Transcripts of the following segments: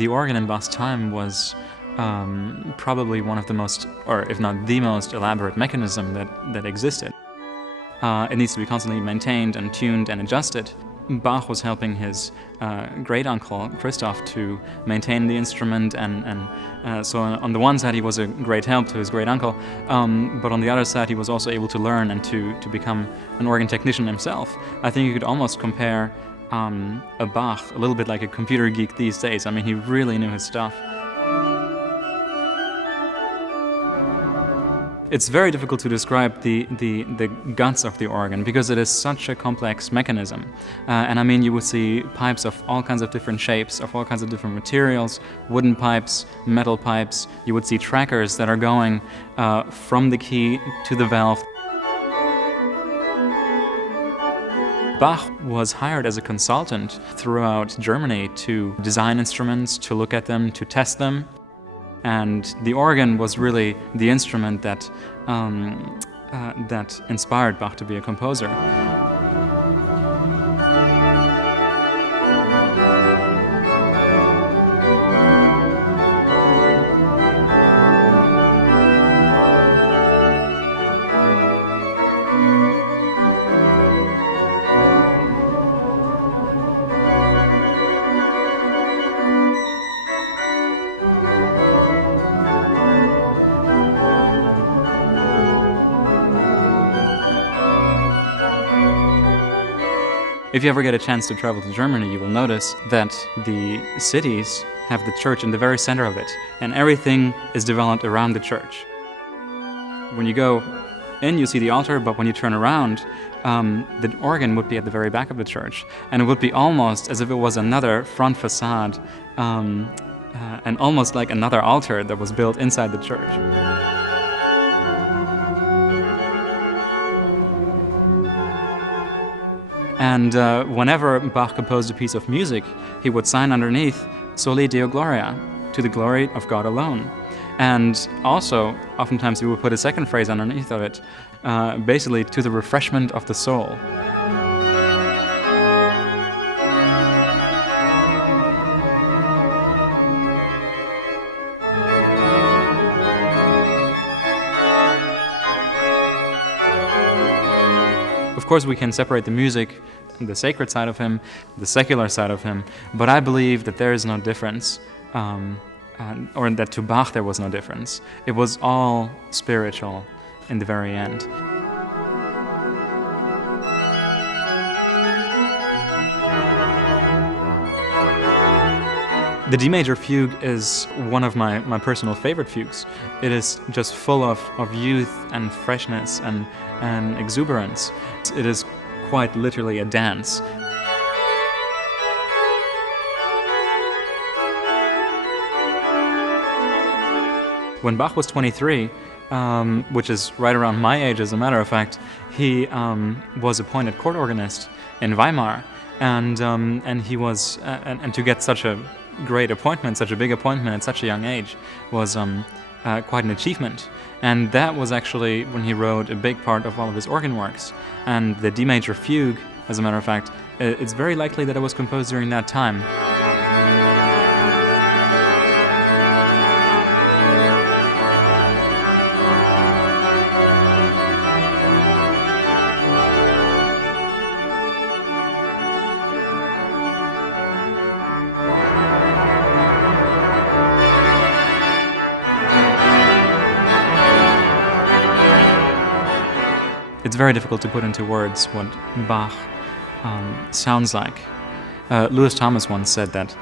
the organ in Bach's time was probably one of the most, or if not the most elaborate mechanism that existed. It needs to be constantly maintained and tuned and adjusted. Bach was helping his great-uncle, Christoph, to maintain the instrument, and so on the one side he was a great help to his great-uncle, but on the other side he was also able to learn and to become an organ technician himself. I think you could almost compare a Bach a little bit like a computer geek these days. I mean, he really knew his stuff. It's very difficult to describe the guts of the organ because it is such a complex mechanism. And I mean, you would see pipes of all kinds of different shapes, of all kinds of different materials, wooden pipes, metal pipes. You would see trackers that are going from the key to the valve. Bach was hired as a consultant throughout Germany to design instruments, to look at them, to test them. And the organ was really the instrument that inspired Bach to be a composer. If you ever get a chance to travel to Germany, you will notice that the cities have the church in the very center of it, and everything is developed around the church. When you go in, you see the altar, but when you turn around, the organ would be at the very back of the church, and it would be almost as if it was another front facade, and almost like another altar that was built inside the church. And whenever Bach composed a piece of music, he would sign underneath Soli Deo Gloria, to the glory of God alone. And also, oftentimes he would put a second phrase underneath of it, basically to the refreshment of the soul. Of course, we can separate the music, the sacred side of him, the secular side of him, but I believe that there is no difference, or that to Bach there was no difference. It was all spiritual in the very end. The D major fugue is one of my personal favorite fugues. It is just full of youth and freshness and exuberance. It is quite literally a dance. When Bach was 23, which is right around my age as a matter of fact, he was appointed court organist in Weimar, and he was and to get such a great appointment, such a big appointment at such a young age, was quite an achievement. And that was actually when he wrote a big part of all of his organ works. And the D major fugue, as a matter of fact, it's very likely that it was composed during that time. It's very difficult to put into words what Bach sounds like. Lewis Thomas once said that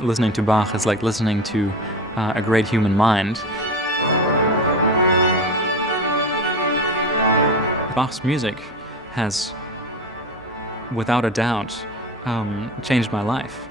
listening to Bach is like listening to a great human mind. Bach's music has, without a doubt, changed my life.